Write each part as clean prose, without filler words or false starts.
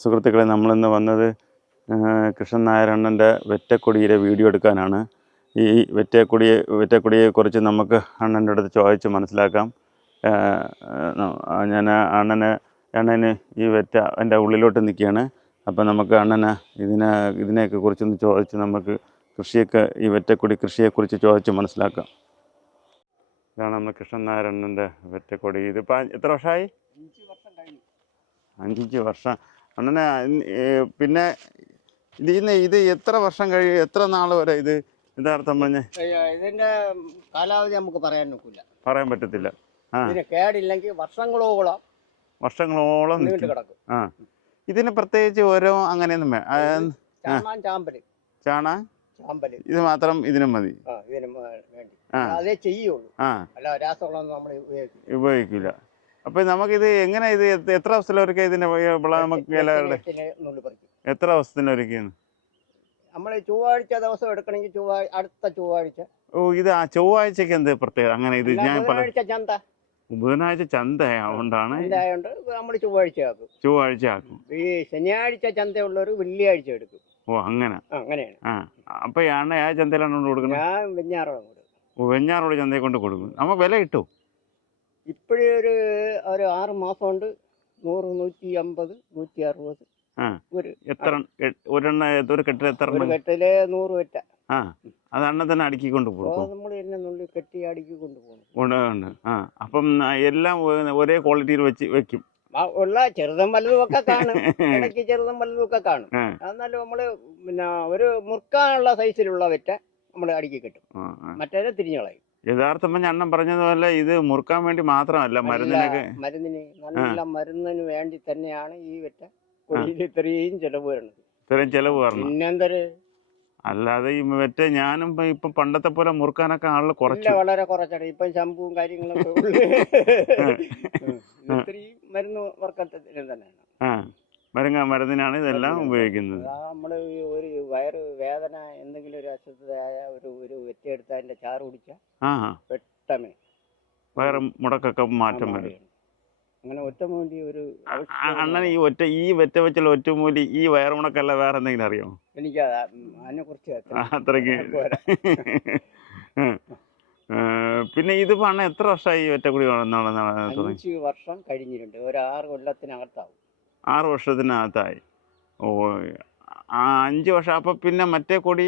സുഹൃത്തുക്കളെ, നമ്മളിന്ന് വന്നത് കൃഷ്ണൻ നായർ അണ്ണൻ്റെ വെറ്റക്കൊടിയുടെ വീഡിയോ എടുക്കാനാണ്. ഈ വെറ്റക്കൊടിയെക്കുറിച്ച് നമുക്ക് അണ്ണൻ്റെ അടുത്ത് ചോദിച്ച് മനസ്സിലാക്കാം. ഞാൻ അണ്ണന് ഈ വെറ്റ എൻ്റെ ഉള്ളിലോട്ട് നിൽക്കുകയാണ്. അപ്പം നമുക്ക് അണ്ണന് ഇതിനെയൊക്കെ കുറിച്ചൊന്ന് ചോദിച്ച് നമുക്ക് ഈ വെറ്റക്കൊടി കൃഷിയെക്കുറിച്ച് ചോദിച്ച് മനസ്സിലാക്കാം. ഇതാണ് നമ്മൾ കൃഷ്ണൻ നായർ അണ്ണൻ്റെ വെറ്റക്കൊടി. ഇതിപ്പോൾ എത്ര വർഷമായി? 5 വർഷം. അണ്ണനെ പിന്നെ ഇത് എത്ര വർഷം കഴിയും, എത്ര നാൾ വരെ ഇത് യഥാർത്ഥം പറഞ്ഞ് ഇതിന്റെ കാലാവധി നമുക്ക് പറയാൻ പറ്റത്തില്ല. കേടില്ലെങ്കിൽ വർഷങ്ങളോളം കിടക്കും. ഇതിന് പ്രത്യേകിച്ച് ഓരോ അങ്ങനെയൊന്നും ചാമ്പല് ഇത് മാത്രം ഇതിനും മതി, അതേ ചെയ്യുള്ളൂ, അല്ല രാസവളമൊന്നും നമ്മൾ ഉപയോഗിക്കില്ല. അപ്പൊ നമുക്കിത് എങ്ങനെ, ഇത് എത്ര ദിവസത്തിലൊരിക്കൽ ഇതിന്റെ നമുക്ക് എത്ര ദിവസത്തിനൊരിക്കൽ? നമ്മൾ ചൊവ്വാഴ്ച ദിവസം എടുക്കണമെങ്കിൽ അടുത്ത ചൊവ്വാഴ്ച. ഇത് ആ ചൊവ്വാഴ്ചക്ക് എന്ത് പ്രത്യേകത? അങ്ങനെ ഇത് ഞാൻ ബുധനാഴ്ച ചന്ത ആയതുകൊണ്ടാണ് നമ്മൾ ചൊവ്വാഴ്ച ആക്കും. ഈ ശനിയാഴ്ച ചന്തയുള്ളവർ വെള്ളിയാഴ്ച എടുക്കും. അങ്ങനെയാണ്. അപ്പൊ ആ ചന്തയിലാണ് കൊടുക്കുന്നത്? ഞാൻ വെഞ്ഞാറോട് ചന്തയെ കൊണ്ട് കൊടുക്കും. നമുക്ക് വില കിട്ടും? ഇപ്പോഴേ ഒരു 6 മാസം കൊണ്ട് 100, 150, 160. ഒരു കെട്ടില് എത്ര? ഒരു കെട്ടില് 100 വെറ്റ. അത് അണ്ണൻ തന്നെ അടുക്കിക്കൊണ്ട് പോകും. നമ്മൾ തന്നെ നുള്ളി കെട്ടി അടുക്കിക്കൊണ്ട് പോകും. അപ്പം എല്ലാം ഒരേ ക്വാളിറ്റിയിൽ വെക്കും. ഉള്ള ചെറുതും വലുതും ഒക്കെ കാണും, ഇടയ്ക്ക് ചെറുതും വലുതും ഒക്കെ കാണും. എന്നാലും നമ്മള് പിന്നെ ഒരു മുറുക്കാനുള്ള സൈസിലുള്ള വെറ്റ നമ്മൾ അടുക്കി കിട്ടും, മറ്റേ തിരിഞ്ഞു കളയും. യഥാർത്ഥം അണ്ണൻ പറഞ്ഞതുപോലെ ഇത് മുറുക്കാൻ വേണ്ടി മാത്രമല്ല, നല്ല മരുന്നിന് വേണ്ടി തന്നെയാണ് ഈ വെറ്റ ഇത്രയും ചെലവ് വരണത്. പിന്നെന്തര്, അല്ലാതെ ഈ വെറ്റ ഞാനും ഇപ്പൊ പണ്ടത്തെ പോലെ മുറുക്കാനൊക്കെ ആളുകൾ വളരെ കുറച്ചാണ്. ഇപ്പൊ ശമ്പുവും കാര്യങ്ങളൊക്കെ ഇത്രയും മരുന്ന് വർക്കത്തിന് തന്നെയാണ്, മരുന്നിനാണ് ഇതെല്ലാം ഉപയോഗിക്കുന്നത്. നമ്മള് ഒരു വയറ് വേദന, എന്തെങ്കിലും ഒരു അസ്വസ്ഥതയായ ഒരു വെറ്റ എടുത്ത് അതിന്റെ ചാറ് കുടിച്ചാൽ പെട്ടെന്ന് വയറ് മുടക്കൊക്കെ മാറ്റം വരും. അങ്ങനെ ഒറ്റമൂലി ഒരു അണ്ണൻ ഈ വെറ്റ വെച്ചുള്ള ഒറ്റമൂലി ഈ വയറുമുണക്കല്ല വേറെ എന്തെങ്കിലും അറിയോ? എനിക്ക് അതിനെ കുറിച്ച് അത്രയ്ക്ക്. പിന്നെ ഇതിപ്പോ അണ്ണൻ എത്ര വർഷമായി വെറ്റക്കുടി? 5 വർഷം കഴിഞ്ഞിട്ടുണ്ട്. ഒരു 6 കൊല്ലത്തിനകത്താവും. 6 വർഷത്തിനകത്തായി. 5 വർഷം. അപ്പൊ പിന്നെ മറ്റേ കൊടി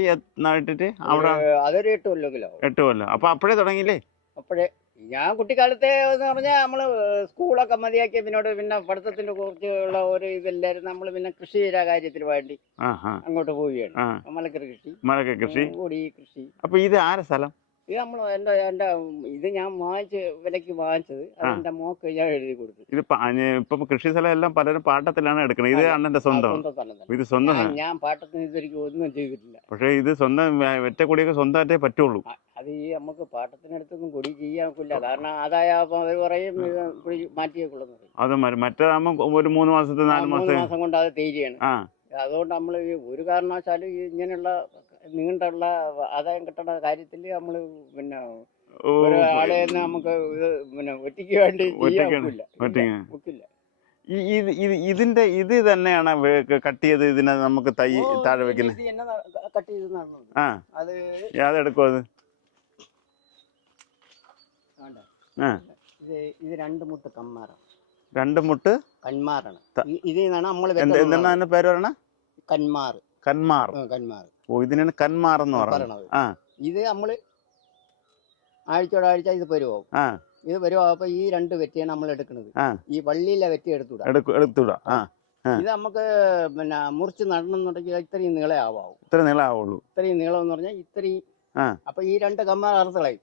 നട്ടിട്ട് അവിടെ അതൊരു 8 കൊല്ലം. 8 കൊല്ലം. അപ്പൊ അപ്പോഴേ തുടങ്ങിയില്ലേ? അപ്പോഴേ ഞാൻ കുട്ടിക്കാലത്തെ എന്ന് പറഞ്ഞാൽ നമ്മള് സ്കൂളൊക്കെ മതിയാക്കിയ പിന്നെ പഠിത്തത്തിന്റെ കുറിച്ചുള്ള ഒരു ഇതില്ലായിരുന്നു. നമ്മള് പിന്നെ കൃഷി ചെയ്ത കാര്യത്തിന് വേണ്ടി അങ്ങോട്ട് പോവുകയാണ്. മലക്കറി കൃഷി, കൊടി കൃഷി. അപ്പൊ ഇത് ആരെ സ്ഥലം? ഇത് നമ്മൾ എന്റെ ഇത് ഞാൻ വിലക്ക് വാങ്ങിച്ചത്. അതെന്റെ മോക്ക് ഞാൻ എഴുതി കൊടുത്തു. ഇത് ഇപ്പൊ കൃഷി സ്ഥലം എല്ലാം പലരും പാട്ടത്തിലാണ് എടുക്കുന്നത്. ഇത് അണ്ണന്റെ സ്വന്തം? ഇത് സ്വന്തം. ഞാൻ പാട്ടത്തിന് ഇതൊരിക്കും ഒന്നും ചെയ്തിട്ടില്ല. പക്ഷെ ഇത് സ്വന്തം വെറ്റക്കൊടിയൊക്കെ സ്വന്തമായിട്ടേ പറ്റുള്ളൂ. അത് ഈ നമുക്ക് പാട്ടത്തിനടുത്തൊന്നും കൊടി ചെയ്യാൻ ഒക്കില്ല. കാരണം ആദായം അവർ പറയും മാറ്റിയേക്കുള്ളൂ. അത് മറ്റേതാകുമ്പോ ഒരു 3 മാസത്തെ 4 മാസം കൊണ്ട് അത് തീരുകയാണ്. അതുകൊണ്ട് നമ്മൾ ഒരു കാരണവശാലും ഇങ്ങനെയുള്ള നീണ്ടുള്ള ആദായം കിട്ടുന്ന കാര്യത്തിൽ നമ്മള് പിന്നെ ഒരാളെ നമുക്ക് പിന്നെ ഒറ്റയ്ക്ക് വേണ്ടി ഒക്കില്ല. ഇത് തന്നെയാണ് കട്ട് ചെയ്ത് ഇതിനെ നമുക്ക് താഴെ വെക്കുന്നത്? കട്ട് ചെയ്ത് അത് യാതെടുക്കും. അത് ഇത് 2 മുട്ട് കന്മാറാണ്. 2 മുട്ട് കന്മാറാണ്. ഇതിനാണ് നമ്മള് എന്താണ് പേര് പറയണ? കന്മാർ. ഇതിനാണ് കന്മാർ എന്ന് പറയുന്നത്. ഇത് നമ്മള് ആഴ്ചയോടാഴ്ച ഇത് പരുവാവും. ഇത് പരുവാകുമ്പോ ഈ 2 വെറ്റയാണ് നമ്മൾ എടുക്കുന്നത്. ഈ വള്ളിയിലെ വെറ്റ എടുത്തൂടാ. ഇത് നമുക്ക് പിന്നെ മുറിച്ച് നടണമെന്നുണ്ടെങ്കിൽ ഇത്രയും നീളേ ആവാവും. ഇത്രയും നീളം എന്ന് പറഞ്ഞാൽ ഇത്രയും. അപ്പൊ ഈ 2 കന്മാർ അറുത്തളയും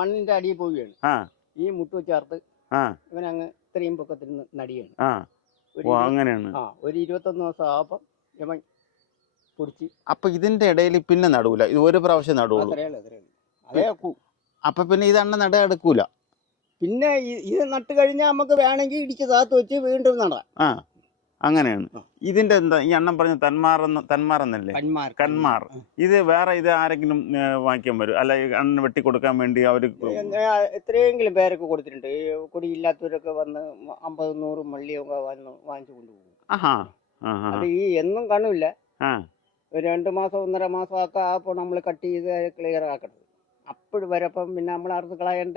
മണ്ണിന്റെ അടിയിൽ പോവുകയാണ്. ഈ മുട്ടു ചേർത്ത് ഇവനങ്ങ് ഇത്രയും പൊക്കത്തിൽ നടിയാണ്. ഒരു 21 ദിവസം ആവുമ്പം ഇവൻ പൊടിച്ച്. അപ്പൊ ഇതിന്റെ ഇടയിൽ പിന്നെ നടുവില്ല, ഇത് ഒരു പ്രാവശ്യം നടുവുള്ളൂ. അപ്പൊ പിന്നെ ഇതെണ്ണ നട എടുക്കൂല. പിന്നെ ഇത് നട്ട് കഴിഞ്ഞാൽ നമുക്ക് വേണമെങ്കിൽ ഇടിച്ച് താത്ത് വെച്ച് വീണ്ടും നടാം. അങ്ങനെയാണ്. ഇതിന്റെ എന്താ ഈ അണ്ണൻ പറഞ്ഞ തന്മാറെന്നല്ലേ? കന്മാർ. ഇത് വേറെ ഇത് ആരെങ്കിലും വാങ്ങിക്കാൻ വരും? അല്ല അണ്ണൻ വെട്ടി കൊടുക്കാൻ വേണ്ടി അവര് എത്രയെങ്കിലും പേരൊക്കെ കൊടുത്തിട്ടുണ്ട്. ഈ കൊടിയില്ലാത്തവരൊക്കെ വന്ന് 50-100 മള്ളിയൊക്കെ വന്ന് വാങ്ങിച്ചു കൊണ്ടുപോകും. അത് ഈ എന്നും കാണില്ല. ഒരു 2 മാസം 1.5 മാസം ഒക്കെ ആയപ്പോൾ നമ്മൾ കട്ട് ചെയ്ത് ക്ലിയർ ആക്കണം. അപ്പോഴും വരപ്പം പിന്നെ നമ്മൾ അറുത്ത് കളയണ്ട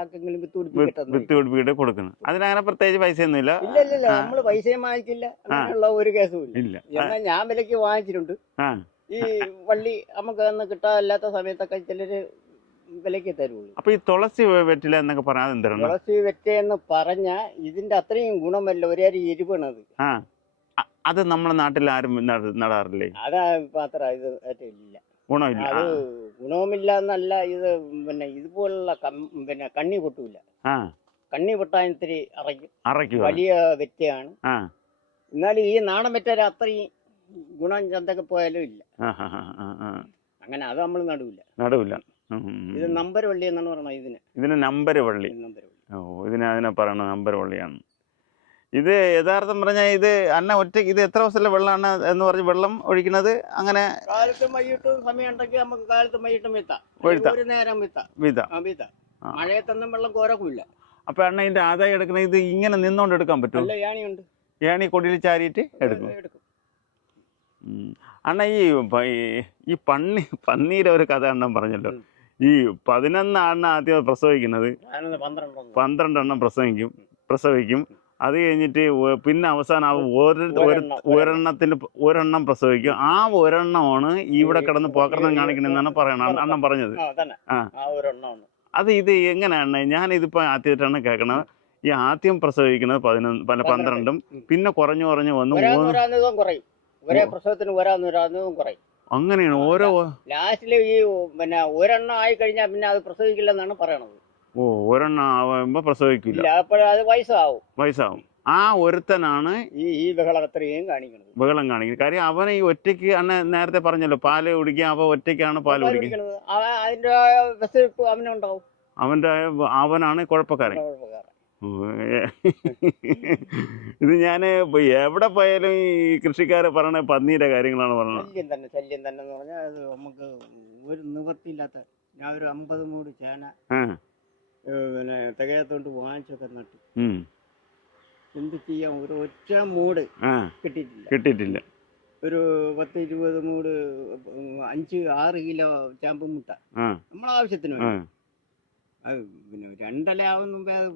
ആർക്കെങ്കിലും വിത്ത് പിടിപ്പിട്ട് കൊടുക്കണം. അതിനങ്ങനെ പ്രത്യേകിച്ച് പൈസ ഒന്നും ഇല്ല. ഇല്ല നമ്മള് പൈസയും വാങ്ങിക്കില്ല, അങ്ങനെയുള്ള ഒരു കേസും ഇല്ല. എന്നാൽ ഞാൻ വിലക്ക് വാങ്ങിച്ചിട്ടുണ്ട്. ഈ വള്ളി നമുക്ക് അന്ന് കിട്ടാനില്ലാത്ത സമയത്തൊക്കെ ചിലര് വിലക്ക് തരുള്ളൂ. അപ്പൊ ഈ തുളസി വെറ്റില എന്നൊക്കെ പറഞ്ഞാൽ എന്താണ്? തുളസി വെറ്റ എന്ന് പറഞ്ഞ ഇതിന്റെ അത്രയും ഗുണമല്ല, ഒരേ എരിവാണത്. അത് നമ്മുടെ നാട്ടിൽ ആരും നടാറില്ലേ? അതാ അത്ര ഇത് ഇല്ല, ഗുണമില്ല. അത് ഗുണവുമില്ല എന്നല്ല, ഇത് പിന്നെ ഇതുപോലുള്ള പിന്നെ കണ്ണി പൊട്ടൂല. കണ്ണി പൊട്ടാൻ ഇത്തിരി അറയ്ക്കും. വലിയ വെറ്റയാണ്. എന്നാലും ഈ നാടൻ വെറ്റ അത്രയും ഗുണം ചന്തക്ക് പോയാലും ഇല്ല. അങ്ങനെ അത് നമ്മൾ നടുവില്ല. ഇത് നമ്പർ വള്ളി എന്നാണ് പറയുന്നത്. ഇതിന് നമ്പർ വള്ളി. അതിനെ പറയണ നമ്പർ വള്ളിയാണ്. ഇത് യഥാർത്ഥം പറഞ്ഞാൽ ഇത് അന്ന ഒറ്റയ്ക്ക് ഇത് എത്ര ദിവസത്തിലെ വെള്ളമാണ് എന്ന് പറഞ്ഞ് വെള്ളം ഒഴിക്കുന്നത്? അങ്ങനെ കാലത്ത് മയ്യിട്ടും സമയം ഉണ്ടെങ്കിൽ നമുക്ക് കാലത്ത് മയ്യിട്ടും ഒരു നേരം വീത്ത. മഴയത്തൊന്നും വെള്ളം കോരക്കില്ല. അപ്പൊ അണ്ണ ഇതിന്റെ ആദായം എടുക്കണ ഇത് ഇങ്ങനെ നിന്നോണ്ട് എടുക്കാൻ പറ്റും? ഏണിയുണ്ട്. ഏണി കൊടിയിൽ ചാരിയിട്ട് എടുക്കും. അണ്ണ ഈ പന്നീരെ ഒരു കഥ അണ്ണൻ പറഞ്ഞല്ലോ. ഈ 11 അണ്ണ ആദ്യം പ്രസവിക്കുന്നത്, 12 എണ്ണം പ്രസവിക്കും. അത് കഴിഞ്ഞിട്ട് പിന്നെ അവസാനം ഒരെണ്ണം പ്രസവിക്കും. ആ ഒരെണ്ണമാണ് ഇവിടെ കിടന്ന് പോക്കർണം കാണിക്കണെന്നാണ് പറയണത് അണ്ണൻ പറഞ്ഞത്. അത് ഇത് എങ്ങനെയാണ്? ഞാൻ ഇതിപ്പോ ആദ്യമായിട്ടാണ് കേൾക്കണത്. ഈ ആദ്യം പ്രസവിക്കുന്നത് 12 പിന്നെ കുറഞ്ഞു വന്ന് അങ്ങനെയാണ് ഓരോ ലാസ്റ്റില് ഈ പിന്നെ ഒരെണ്ണം ആയി കഴിഞ്ഞാൽ പിന്നെ അത് പ്രസവിക്കില്ലെന്നാണ് പറയണത്. ഒരെണ്ണം ആവുമ്പോ പ്രസവിക്കില്ല, അത് വയസ്സാവും. ആ ഒരുത്തനാണ് ഈ ബഹളം കാണിക്കുന്നത്. കാര്യം അവനെ ഈ ഒറ്റയ്ക്ക് അണ്ണ നേരത്തെ പറഞ്ഞല്ലോ പാല് കുടിക്കുക. അവ ഒറ്റയ്ക്കാണ് പാല് കുടിക്കുന്നത്. അവനാണ് കുഴപ്പക്കാരൻ. ഇത് ഞാൻ എവിടെ പോയാലും ഈ കൃഷിക്കാരെ പറയണ പന്നീരെ കാര്യങ്ങളാണ് പറഞ്ഞത്. ശല്യം തന്നെ എന്ന് പറഞ്ഞാൽ നമുക്ക് ഒരു നിവൃത്തിയില്ലാത്ത. ഞാൻ ഒരു 50 മൂട് ചേന പിന്നെ തികയത്തോണ്ട് വാങ്ങിച്ചൊക്കെ നട്ടു. എന്ത് ചെയ്യാം, ഒരു ഒറ്റ മൂട് കിട്ടിയിട്ടില്ല. ഒരു 10-20 മൂട് 5-6 കിലോ ചാമ്പ് മുട്ട നമ്മളെ ആവശ്യത്തിന് വേണം. പിന്നെ 2 ഇല ആവും മുമ്പേ അത്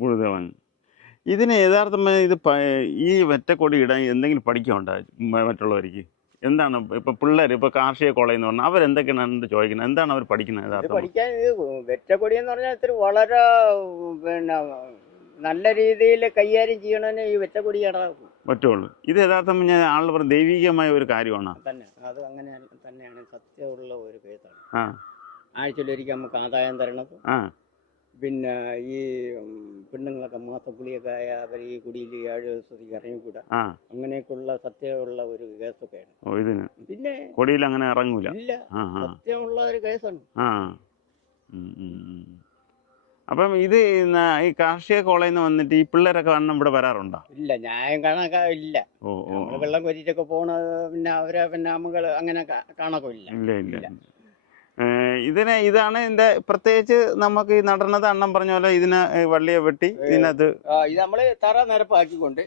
പുഴുതവാൻ. ഇതിന് യഥാർത്ഥം ഈ വെറ്റക്കൊടി ഇടാൻ എന്തെങ്കിലും പഠിക്കാനുണ്ടോ മറ്റുള്ളവർക്ക്? എന്താണ് ഇപ്പൊ പിള്ളേർ ഇപ്പൊ കാർഷിക കോളേജ് എന്ന് പറഞ്ഞാൽ അവരെന്തൊക്കെയാണ് ചോദിക്കുന്നത്? എന്താണ് അവർ പഠിക്കുന്നത്? പഠിക്കാൻ വെറ്റക്കൊടി എന്ന് പറഞ്ഞാൽ ഇത്തിരി വളരെ പിന്നെ നല്ല രീതിയിൽ കൈകാര്യം ചെയ്യണമെന്ന് ഈ വെറ്റക്കൊടി പറ്റുള്ളൂ. ഇത് യഥാർത്ഥം ആളുകൾ പറഞ്ഞ ദൈവികമായ ഒരു കാര്യമാണ്. അത് അങ്ങനെ തന്നെയാണ്, സത്യമുള്ള ഒരു കേസാണ്. ആഴ്ചയിലൊരിക്കൽ നമുക്ക് ആദായം തരണത്. പിന്നെ ഈ പെണ്ണുങ്ങളൊക്കെ മാസപ്പുളിയൊക്കെ ആയ അവർ ഈ കുടിയിൽ 7 ദിവസത്തേക്ക് ഇറങ്ങിക്കൂടാ. അങ്ങനെയൊക്കെയുള്ള സത്യമുള്ള ഒരു കേസൊക്കെയാണ്. പിന്നെ കൊടിയിൽ അങ്ങനെ ഇറങ്ങൂല. ഇല്ല, സത്യമുള്ള ഒരു കേസാണ്. അപ്പം ഇത് ഈ കാർഷിക കോളേജിൽ നിന്ന് വന്നിട്ട് ഈ പിള്ളേരൊക്കെ ഇവിടെ വരാറുണ്ടോ? ഇല്ല, ന്യായം കാണാൻ ഇല്ല. വെള്ളം കൊരിട്ടൊക്കെ പോണത് പിന്നെ അവരെ പിന്നെ നമുക്ക് അങ്ങനെ കാണാൻ ഇല്ല. ഇതാണ് ഇതിന്റെ പ്രത്യേകിച്ച് നമുക്ക് ഈ നടണത് അണ്ണൻ പറഞ്ഞ പോലെ ഇതിനെ വള്ളിയെ വെട്ടി ഇതിനകത്ത് ഇത് നമ്മള് തറ നിരപ്പാക്കിക്കൊണ്ട്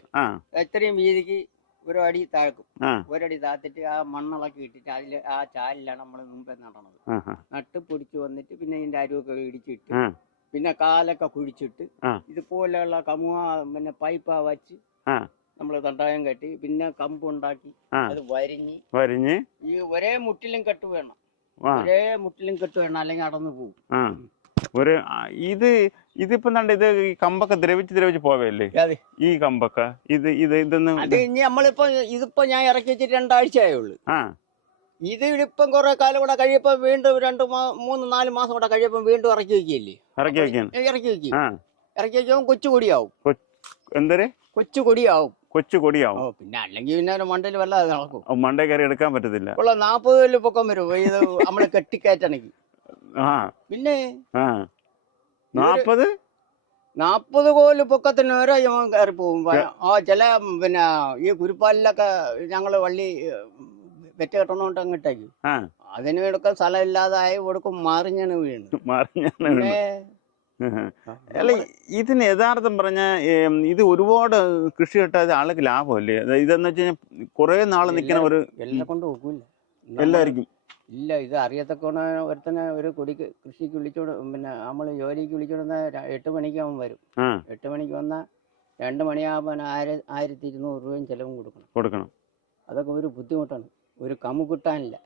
ഇത്രയും വീതിക്ക് 1 അടി താഴ്ക്കും. 1 അടി താത്തിട്ട് ആ മണ്ണിളക്കി ഇട്ടിട്ട് അതിൽ ആ ചാലിലാണ് നമ്മൾ മുമ്പേ നടണത്. നട്ട് പൊടിച്ച് വന്നിട്ട് പിന്നെ ഇതിന്റെ അരുവൊക്കെ ഇടിച്ചിട്ട് പിന്നെ കാലൊക്കെ കുഴിച്ചിട്ട് ഇതുപോലെയുള്ള കമുക പിന്നെ പൈപ്പ വച്ച് നമ്മള് തണ്ടായം കെട്ടി പിന്നെ കമ്പുണ്ടാക്കി അത് വരിഞ്ഞ് ഈ ഒരേ മുട്ടിലും കെട്ട് വേണം. അല്ലെങ്കിൽ അടന്നു പോകും. ഇതിപ്പോ ഇത് ഈ കമ്പൊക്കെ ദ്രവിച്ച് പോവല്ലേ ഈ കമ്പൊക്കെ? ഇതൊന്നും ഇനി നമ്മളിപ്പോ ഇതിപ്പോ ഞാൻ ഇറക്കി വെച്ചിട്ട് 2 ആഴ്ചയായുള്ളൂ. ഇത് ഇപ്പം കുറെ കാലം കൂടെ കഴിയപ്പോ വീണ്ടും 2-3-4 മാസം കൂടെ കഴിയപ്പോ വീണ്ടും ഇറക്കി വെക്കുകയല്ലേ. ഇറക്കി വെക്കുമ്പോൾ കൊച്ചുകൊടിയാവും. കൊച്ചുകൊടിയാവും. പിന്നെ അല്ലെങ്കിൽ പിന്നെ മണ്ടയിൽ വല്ലാതെ നടക്കും. മണ്ടേ കയറി എടുക്കാൻ പറ്റത്തില്ല. 40 പൊക്കം വരും ഇത് നമ്മളെ കെട്ടിക്കയറ്റണെങ്കിൽ. പിന്നെ 40 കോല് പൊക്കത്തിന് വരെ ഇവൻ കയറി പോകും. ചില പിന്നെ ഈ കുരുപ്പാലിലൊക്കെ ഞങ്ങൾ വള്ളി വെറ്റ് കെട്ടണോണ്ട് അങ്ങോട്ടേക്ക് അതിന് എടുക്കാൻ സ്ഥലം ഇല്ലാതായി കൊടുക്കും മറിഞ്ഞാണ് വീണ്. അല്ല, ഇതിന് യഥാർത്ഥം പറഞ്ഞ ഇത് ഒരുപാട് കൃഷി കിട്ടാതെ ആൾക്ക് ലാഭമല്ലേ? ഇതെന്ന് വെച്ച് കഴിഞ്ഞാൽ കുറെ നാള് നിൽക്കുന്ന ഒരു എല്ലാം കൊണ്ട് നോക്കൂല എല്ലായിരിക്കും. ഇല്ല, ഇത് അറിയത്തക്കോണ ഒരുത്തനെ ഒരു കൊടിക്ക് കൃഷിക്ക് വിളിച്ചോട് പിന്നെ നമ്മൾ ജോലിക്ക് വിളിച്ചോടുന്ന 8 മണിക്ക് അവൻ വരും. 8 മണിക്ക് വന്നാൽ 2 മണിയാകുമ്പോൾ 1200 രൂപയും ചിലവും കൊടുക്കണം. അതൊക്കെ ഒരു ബുദ്ധിമുട്ടാണ്. ഒരു കമ്മു കിട്ടാനില്ല.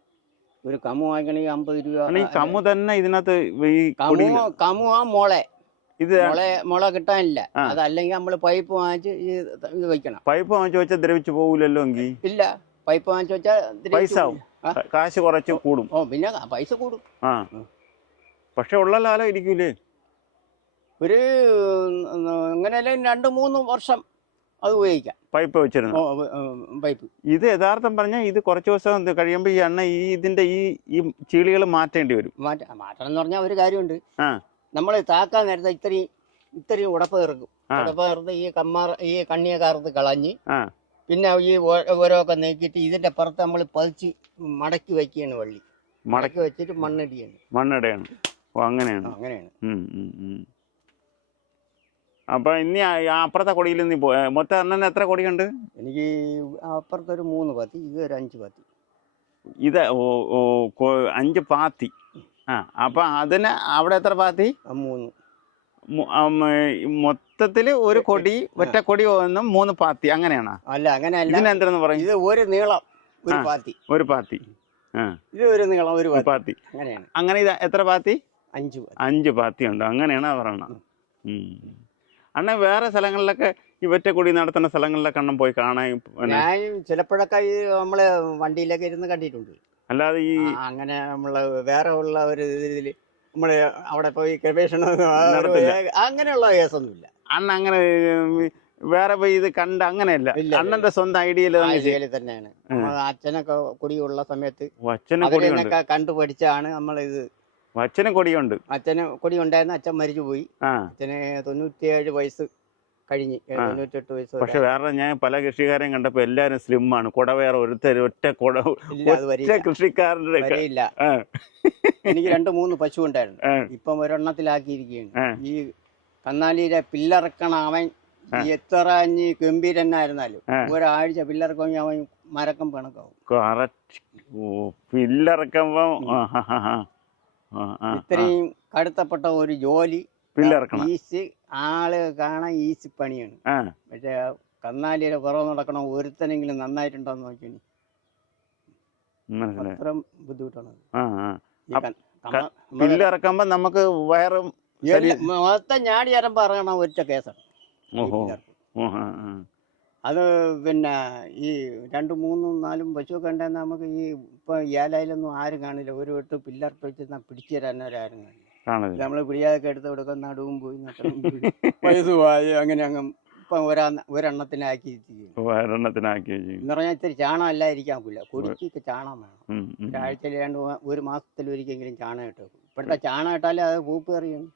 ഒരു കമ്മു വാങ്ങിക്കണമെങ്കിൽ 50 രൂപ. കമ്മു തന്നെ ഇതിനകത്ത് കമ്മു ആ മുള കിട്ടാനില്ല. അതല്ലെങ്കിൽ നമ്മൾ പൈപ്പ് വാങ്ങിച്ച് ഇത് വെക്കണം. പൈപ്പ് വാങ്ങിച്ച് വെച്ചാൽ ദ്രവിച്ചു പോകില്ലല്ലോ എങ്കിൽ. ഇല്ല, പൈപ്പ് വാങ്ങിച്ച് വെച്ചാൽ പൈസ കാശ് കുറച്ച് കൂടും. പിന്നെ പൈസ കൂടും. പക്ഷെ ഉള്ള ലാലം ഇരിക്കൂലേ? ഒരു എങ്ങനെയല്ലേ 2-3 വർഷം അത് ഉപയോഗിക്കാം. പൈപ്പ് വെച്ചിരുന്നു. പൈപ്പ് ഇത് യഥാർത്ഥം പറഞ്ഞാൽ ഇത് കുറച്ച് ദിവസം കഴിയുമ്പോൾ ഈ എണ്ണ ഇതിന്റെ ഈ ചീളികൾ മാറ്റേണ്ടി വരും. മാറ്റണം എന്ന് പറഞ്ഞാൽ ഒരു കാര്യമുണ്ട്. നമ്മൾ താക്കാൻ നേരത്തെ ഇത്രയും ഉടപ്പ് ഇറക്കും. ഉടപ്പ് ഇറത്ത് ഈ കണ്ണിയൊക്കെ അറുത്ത് കളഞ്ഞ് പിന്നെ ഈ ഓരോക്കെ നീക്കിയിട്ട് ഇതിന്റെ പുറത്ത് നമ്മൾ പതിച്ച് മടക്കി വയ്ക്കുകയാണ്. വള്ളി മടക്കി വെച്ചിട്ട് മണ്ണിടയാണ്. അങ്ങനെയാണ്. അപ്പൊ ഇനി അപ്പുറത്തെ കൊടിയിൽ നീ മൊത്തം അണ്ണന് എത്ര കൊടിയുണ്ട്? എനിക്ക് അപ്പുറത്തൊരു 3 പാത്തി, ഇത് ഒരു 5 പാത്തി. ഇത് 5 പാത്തി. അപ്പൊ അതിന് അവിടെ എത്ര പാത്തി? 3. മൊത്തത്തില് ഒരു കൊടി ഒറ്റ കൊടി 3 പാത്തി അങ്ങനെയാണോ? അല്ല, അങ്ങനെയല്ല. ഇതിനെന്തെന്ന് പറയും? ഇത് ഒരു നീളം ഒരു പാത്തി. ഇത് ഒരു നീളം ഒരു പാത്തി. അങ്ങനെയാണ്. അങ്ങനെ ഇത് എത്ര പാത്തി? 5 പാത്തി ഉണ്ട്. അങ്ങനെയാണ് പറയണത്. അണ്ണ വേറെ സ്ഥലങ്ങളിലൊക്കെ ഈ ഒറ്റക്കൊടി നടത്തുന്ന സ്ഥലങ്ങളിലൊക്കെ അണ്ണം പോയി കാണാൻ ഞാൻ ചിലപ്പോഴൊക്കെ നമ്മള് വണ്ടിയിലൊക്കെ ഇരുന്ന് കണ്ടിട്ടുണ്ട്. അല്ലാതെ ഈ അങ്ങനെ നമ്മള് വേറെ ഉള്ള ഒരു ഇതിൽ നമ്മള് അവിടെ പോയി ഗവേഷണം അങ്ങനെയുള്ള കേസൊന്നുമില്ല. അണ്ണ അങ്ങനെ വേറെ പോയി ഇത് കണ്ട അങ്ങനെയല്ല. അണ്ണന്റെ സ്വന്തം ഐഡിയയിൽ തന്നെയാണ്. അച്ഛനൊക്കെ കൊടിയുള്ള സമയത്ത് അച്ഛനൊക്കെ കണ്ടുപഠിച്ചാണ് നമ്മളിത്. അച്ഛന് കൊടിയുണ്ട്. അച്ഛന് കൊടി ഉണ്ടായിരുന്നു. അച്ഛൻ മരിച്ചുപോയി. അച്ഛന് 97 വയസ്സ് കഴിഞ്ഞ് 98 വയസ്സ്. പക്ഷെ വേറെ ഞാൻ പല കൃഷിക്കാരെയും കണ്ടപ്പോ എല്ലാരും സ്ലിം ആണ്. കുട വേറെ ഒറ്റ കുട കൃഷിക്കാരന്റെ ഇല്ല. എനിക്ക് 2-3 പശു ഉണ്ടായിരുന്നു. ഇപ്പം ഒരെണ്ണത്തിലാക്കിയിരിക്കുകയാണ്. ഈ കന്നാലിയിലെ പില്ലറക്കണ അവൻ എത്ര ഗംഭീരനായിരുന്നാലും ഒരാഴ്ച പില്ലറക്കം അവൻ മരക്കം പിണക്കാവും. പില്ലറക്കുമ്പോ ഇത്രയും കടുത്തപ്പെട്ട ഒരു ജോലി ഈസി ആള് കാണാൻ ഈസി പണിയാണ്. പക്ഷെ കന്നാലിയുടെ കുറവ് നടക്കണം ഒരുത്തനെങ്കിലും നന്നായിട്ടുണ്ടോന്ന് നോക്കി അത്ര ബുദ്ധിമുട്ടാണ്. പില്ലിറക്കുമ്പോ നമുക്ക് വയറും മൊത്തം ഞാടി ഇറമ്പോ ഇറങ്ങണം ഒറ്റ കേസാണ്. അത് പിന്നെ ഈ 2-3-4 പശുവൊക്കെ ഉണ്ടെങ്കിൽ നമുക്ക് ഈ ഇപ്പൊ ഏലായിലൊന്നും ആരും കാണില്ല. ഒരു വെട്ട് പില്ലർട്ട് വെച്ച് പിടിച്ചു തരാനവരാരും കാണില്ല. നമ്മള് പിടിയാതൊക്കെ എടുത്ത് കൊടുക്കാൻ നടുവും പോയി വയസ്സുമായി അങ്ങനെ അങ്ങ് ഇപ്പൊ ഒരെണ്ണത്തിനാക്കി എന്ന് പറഞ്ഞാൽ ഇത്തിരി ചാണം അല്ലാതിരിക്കാൻ പോല. കൊടിക്കൊക്കെ ചാണം വേണം. ഒരാഴ്ചയിൽ 1 മാസത്തിൽ ഒരിക്കലെങ്കിലും ചാണം ഇട്ട് വെക്കും. ഇപ്പോഴത്തെ ചാണം ഇട്ടാലേ അത് പൂപ്പ് കറിയാണ്.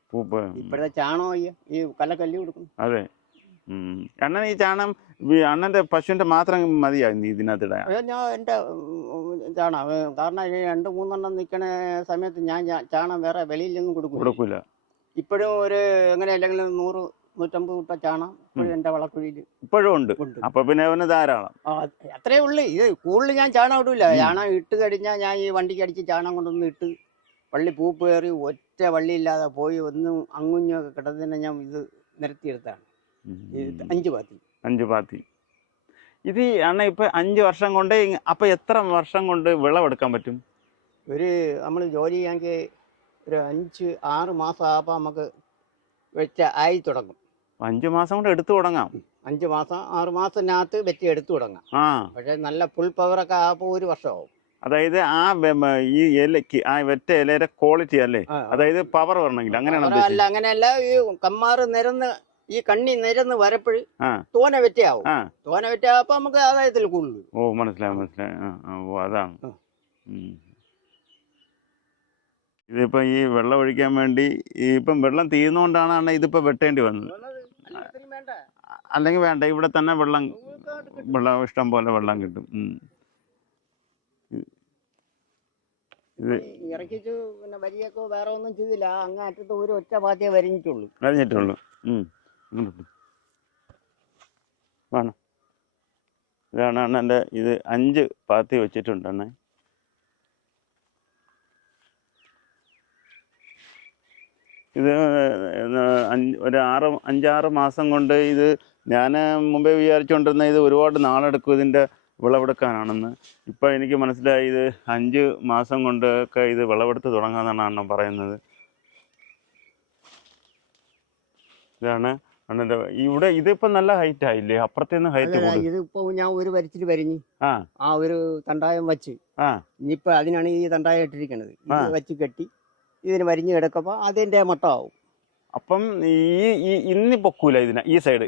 ഇപ്പോഴത്തെ ചാണകം ഈ കല്ലക്കല്ലി കൊടുക്കും. അതെ. അണ്ണൻ ഈ ചാണം അണ്ണന്റെ പശുവിന്റെ മാത്രം മതിയാ ഇതിനകത്തിടാൻ? ഞാൻ എന്റെ ചാണം കാരണം 2-3 എണ്ണം നിൽക്കണ സമയത്ത് ഞാൻ ചാണം വേറെ വെളിയിൽ നിന്നും കൊടുക്കൂല. ഇപ്പോഴും ഒരു എങ്ങനെ അല്ലെങ്കിൽ 100-150 കൂട്ട ചാണം ഇപ്പോഴും എന്റെ വളക്കുഴിയിൽ ഇപ്പോഴും ഉണ്ട്. അപ്പൊ പിന്നെ അവന് ധാരാളം. അത്രേ ഉള്ളു. ഇത് കൂടുതൽ ഞാൻ ചാണം ഇടൂല. ചാണം ഇട്ട് കഴിഞ്ഞാൽ ഞാൻ ഈ വണ്ടിക്ക് അടിച്ച് ചാണം കൊണ്ടൊന്ന് ഇട്ട് വള്ളി പൂപ്പ് കയറി ഒറ്റ വള്ളിയില്ലാതെ പോയി ഒന്നും അങ്ങുഞ്ഞൊക്കെ കിടന്നതിനെ ഞാൻ ഇത് നിരത്തിയെടുത്താണ്. 5 പാത്തി. ഇത് അണ്ണ ഇപ്പൊ 5 വർഷം കൊണ്ട് അപ്പൊ എത്ര വർഷം കൊണ്ട് വിളവെടുക്കാൻ പറ്റും? നമ്മൾ ജോലി ചെയ്യാമെങ്കിൽ ഒരു 5-6 മാസം ആകുമ്പോൾ നമുക്ക് ആയി തുടങ്ങും. 5 മാസം കൊണ്ട് എടുത്തു തുടങ്ങാം. 5 മാസം 6 മാസത്തിനകത്ത് വെറ്റി എടുത്തു തുടങ്ങാം. പക്ഷെ നല്ല ഫുൾ പവറൊക്കെ ആകുമ്പോൾ 1 വർഷമാവും. അതായത് ഈ ഇലക്ക് ആ വെറ്റ ഇലയുടെ ക്വാളിറ്റി അല്ലേ? അതായത് പവർ വരണമെങ്കിൽ അങ്ങനെയാണ്. അങ്ങനെയല്ല, ഈ കമ്മാറ് നിരന്ന് ഈ കണ്ണി നിരന്ന് വരപ്പോഴും തോന വെറ്റയാവും. തോന വെറ്റയാകുമ്പോ നമുക്ക് ആദായത്തിൽ കൂടുതൽ. മനസ്സിലായി. അതാണ്. ഇതിപ്പോൾ ഈ വെള്ളം ഒഴിക്കാൻ വേണ്ടി ഇപ്പം വെള്ളം തീർന്നുകൊണ്ടാണ് ഇതിപ്പോൾ വെട്ടേണ്ടി വന്നത്. അല്ലെങ്കിൽ വേണ്ട, ഇവിടെ തന്നെ വെള്ളം ഇഷ്ടം പോലെ വെള്ളം കിട്ടും. ഇത് ഇറക്കിച്ചു പിന്നെ വരിയൊക്കെ വേറെ ഒന്നും ചെയ്തില്ല. അങ്ങ് അറ്റത്ത് ഒരു ഒറ്റ പാത്തിയെ വരിഞ്ഞിട്ടുള്ളൂ. വേണം. ഇതാണ് അണ്ണൻ്റെ. ഇത് 5 പാത്തി വെച്ചിട്ടുണ്ട് അണ്ണ. ഇത് ഒരു 5-6 മാസം കൊണ്ട് ഇത് ഞാൻ മുമ്പേ വിചാരിച്ചുകൊണ്ടിരുന്ന ഇത് ഒരുപാട് നാളെടുക്കും ഇതിൻ്റെ വിളവെടുക്കാനാണെന്ന്. ഇപ്പോൾ എനിക്ക് മനസ്സിലായി ഇത് 5 മാസം കൊണ്ടൊക്കെ ഇത് വിളവെടുത്ത് തുടങ്ങാമെന്നാണ് അണ്ണൻ പറയുന്നത്. ഇതാണ് അണ്ണൻ്റെ. ഇവിടെ ഇതിപ്പോൾ നല്ല ഹൈറ്റ് ആയില്ലേ? അപ്പുറത്തേന്ന് ഹൈറ്റ് കൂടും. ഇതിപ്പോ ഞാൻ ഒരു വരിച്ചിട്ട് വരിഞ്ഞ് ആ ഒരു തണ്ടായം വെച്ച് ഇനിയിപ്പോൾ അതിനാണ് ഈ തണ്ടായം ഇട്ടിരിക്കുന്നത്. ഇത് വെച്ച് കെട്ടി ഇതിന് വരിഞ്ഞ് കിടക്കുമ്പോൾ അതിൻ്റെ മൊത്തമാവും. അപ്പം ഇന്നി പൊക്കൂല ഇതിനെ ഈ സൈഡ്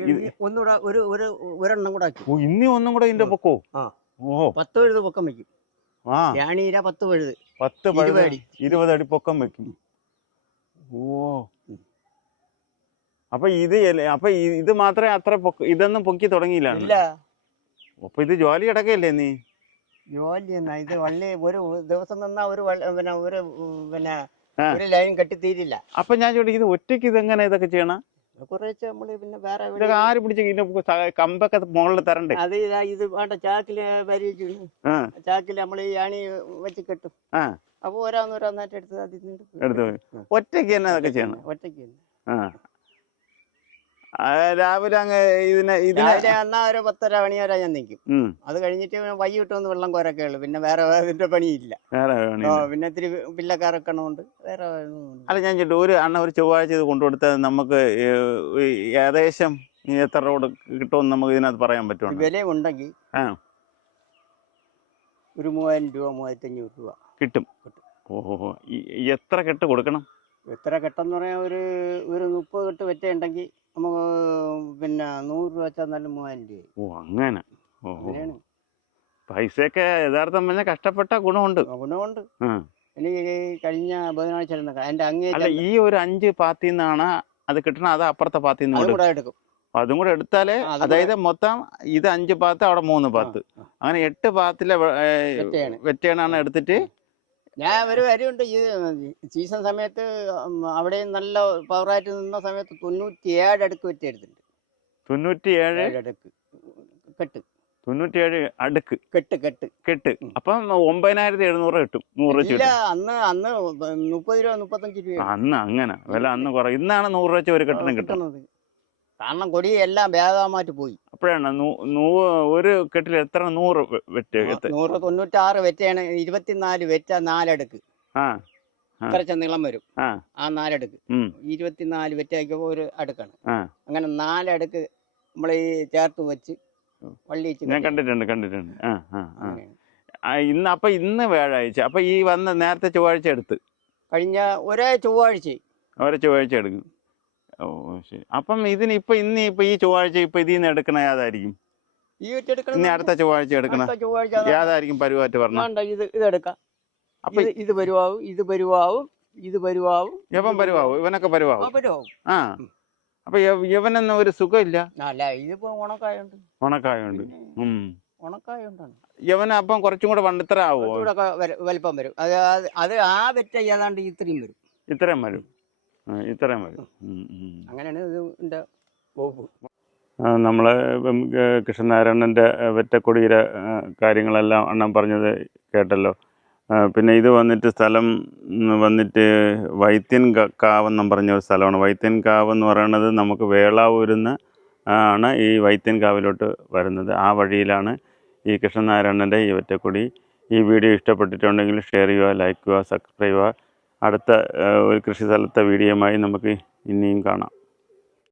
ഒന്നുകൂടെ ഒരെണ്ണം കൂടെ ആക്കി ഇന്നി ഒന്നും കൂടെ ഇതിന്റെ പൊക്കോ? 10 പഴുത് പൊക്കം വെക്കും. ഞാനീര 10 പഴുത് 20 അടി പൊക്കം വെക്കും. ഓ, അപ്പൊ ഇത് മാത്രമേ അത്ര ഇതൊന്നും പൊക്കി തുടങ്ങിയില്ല. അപ്പൊ ഇത് ജോലി കിടക്കല്ലേ നീ? ജോലി എന്നാ ഇത് വള്ളി ഒരു ദിവസം നിന്നാ ഒരു ലൈൻ കെട്ടി തീരില്ല. അപ്പൊ ഞാൻ ചോദിക്കും, ഇത് ഒറ്റയ്ക്ക് ഇതെങ്ങനെ ഇതൊക്കെ ചെയ്യണം? കുറേശ്ശെ നമ്മള് പിന്നെ വേറെ ആര് പിടിച്ച് കമ്പൊക്കെ മുകളിൽ തരണ്ടേ? അത് ഇത് വേണ്ട, ചാക്കില് വരിച്ചു ചാക്കില് നമ്മള് ഈ ആണി വെച്ച് കെട്ടും. അപ്പൊ ഓരോന്നായിട്ട് എടുത്ത് ഒറ്റയ്ക്ക് തന്നെ അതൊക്കെ ചെയ്യണം. ഒറ്റയ്ക്ക് തന്നെ. രാവിലെ അങ്ങ് എന്നാ ഒരു 10:30 മണി വരെ ഞാൻ നിൽക്കും. അത് കഴിഞ്ഞിട്ട് വൈകിട്ട് വന്ന് വെള്ളം കോരൊക്കെ ഉള്ളു. പിന്നെ വേറെ ഇതിന്റെ പണിയില്ല. പിന്നെ ഇത്തിരി പിള്ളക്കാരൊക്കെണ്ട് വേറെ. അല്ല, ഞാൻ ചോദിച്ചു, ഒരു ചൊവ്വാഴ്ച ഇത് കൊണ്ടുകൊടുത്താൽ നമുക്ക് ഏകദേശം എത്ര രൂപ കിട്ടുമെന്ന് നമുക്ക് ഇതിനകത്ത് പറയാൻ പറ്റുമോ? വില ഉണ്ടെങ്കിൽ ഒരു 3000 രൂപ 3500 രൂപ കിട്ടും. ഓഹോ, എത്ര കെട്ട് കൊടുക്കണം? എത്ര കെട്ടെന്ന് പറയാൻ ഒരു 30 കെട്ട് വെറ്റുണ്ടെങ്കിൽ നമുക്ക് പിന്നെ 100 രൂപ വെച്ചാൽ 3000 രൂപ. ഓ, അങ്ങനെ. അങ്ങനെയാണ്. പൈസയൊക്കെ യഥാർത്ഥം പറഞ്ഞാൽ കഷ്ടപ്പെട്ട ഗുണമുണ്ട്. എനിക്ക് കഴിഞ്ഞ ബുധനാഴ്ച എന്റെ അങ്ങേ ഈ ഒരു 5 പാത്തിന്നാണ് അത് കിട്ടണം? അത് അപ്പുറത്തെ പാത്തിന്ന് എടുക്കും. അതും കൂടെ എടുത്താലേ, അതായത് മൊത്തം ഇത് 5 പാത്ത്, അവിടെ 3 പാത്ത്, അങ്ങനെ 8 പാത്തിലെ വെറ്റേണാണ് എടുത്തിട്ട്. ഞാൻ ഒരു കാര്യമുണ്ട്, ഈ സീസൺ സമയത്ത് അവിടെ നല്ല പവറായിട്ട് നിന്ന സമയത്ത് 97 അടുക്ക് വെറ്റി എടുത്തിട്ടുണ്ട്. 97 അടുക്ക് കെട്ട്. 97 അടുക്ക് കെട്ട്. അപ്പം 9700 കിട്ടും. 100 രൂപ അന്ന് 30 രൂപ 35 രൂപ അന്ന്. അങ്ങനെ വില അന്ന് കുറേ. ഇന്നാണ് 100 രൂപ വെച്ച് ഒരു കെട്ടിനും കിട്ടുന്നത്. കാരണം കൊടി എല്ലാം ഭേദമായിട്ട് പോയി. അപ്പോഴാണ് ഒരു കെട്ടിൽ എത്ര 100 വെറ്റ്? 196 വെറ്റാണ്. 24 വെറ്റ 4 അടുക്ക്. കുറച്ച നീളം വരും ആ 4 അടുക്ക്. 24 വെറ്റ ആക്കുമ്പോ ഒരു അടുക്കാണ്. അങ്ങനെ 4 അടുക്ക് നമ്മൾ ഈ ചേർത്ത് വെച്ച് വള്ളി ഞാൻ കണ്ടിട്ടുണ്ട്. ഇന്ന് വ്യാഴാഴ്ച. അപ്പൊ ഈ വന്ന നേരത്തെ ചൊവ്വാഴ്ച എടുത്ത് കഴിഞ്ഞ ഒരേ ചൊവ്വാഴ്ച എടുക്കും. ഓ, ശരി. അപ്പം ഇന്നിപ്പോ ഈ ചൊവ്വാഴ്ച ഇതിൽ നിന്ന് എടുക്കണ ഏതായിരിക്കും? ഇനി അടുത്ത ചൊവ്വാഴ്ച എടുക്കണ ഏതായിരിക്കും പരിവാറ്റ് പറഞ്ഞ? ഇതെടുക്കാം. ഇത് വരുവാവും. ഇവനൊക്കെ വരുവാവും. അപ്പൊ ഇവനൊന്നും ഒരു സുഖമില്ല. ഇതിപ്പോ ഉണക്കായുണ്ട്. ഇവന് അപ്പം കുറച്ചും കൂടെ വണ്ടിത്തര ആവോ? വലിപ്പം വരും. അത് ആ വെറ്റ ഏതാണ്ട് ഇത്രയും വരും. അങ്ങനെയാണ് ഇതിന്റെ വകുപ്പ്. നമ്മള് കൃഷ്ണനാരായണന്റെ വെറ്റക്കൊടിയുടെ കാര്യങ്ങളെല്ലാം അണ്ണൻ പറഞ്ഞത് കേട്ടല്ലോ. പിന്നെ ഇത് വന്നിട്ട് സ്ഥലം വന്നിട്ട് വൈദ്യൻ കാവെന്നും പറഞ്ഞ ഒരു സ്ഥലമാണ്. വൈദ്യൻ കാവ് എന്ന് പറയുന്നത് നമുക്ക് വേളാവൂരിന്ന് ആണ് ഈ വൈദ്യൻ കാവിലോട്ട് വരുന്നത്. ആ വഴിയിലാണ് ഈ കൃഷ്ണനാരായണൻ്റെ ഈ വെറ്റക്കൊടി. ഈ വീഡിയോ ഇഷ്ടപ്പെട്ടിട്ടുണ്ടെങ്കിൽ ഷെയർ ചെയ്യുക, ലൈക്ക് ചെയ്യുക, സബ്സ്ക്രൈബ് ചെയ്യുക. അടുത്ത ഒരു കൃഷി സ്ഥലത്തെ വീഡിയോയുമായി നമുക്ക് ഇനിയും കാണാം.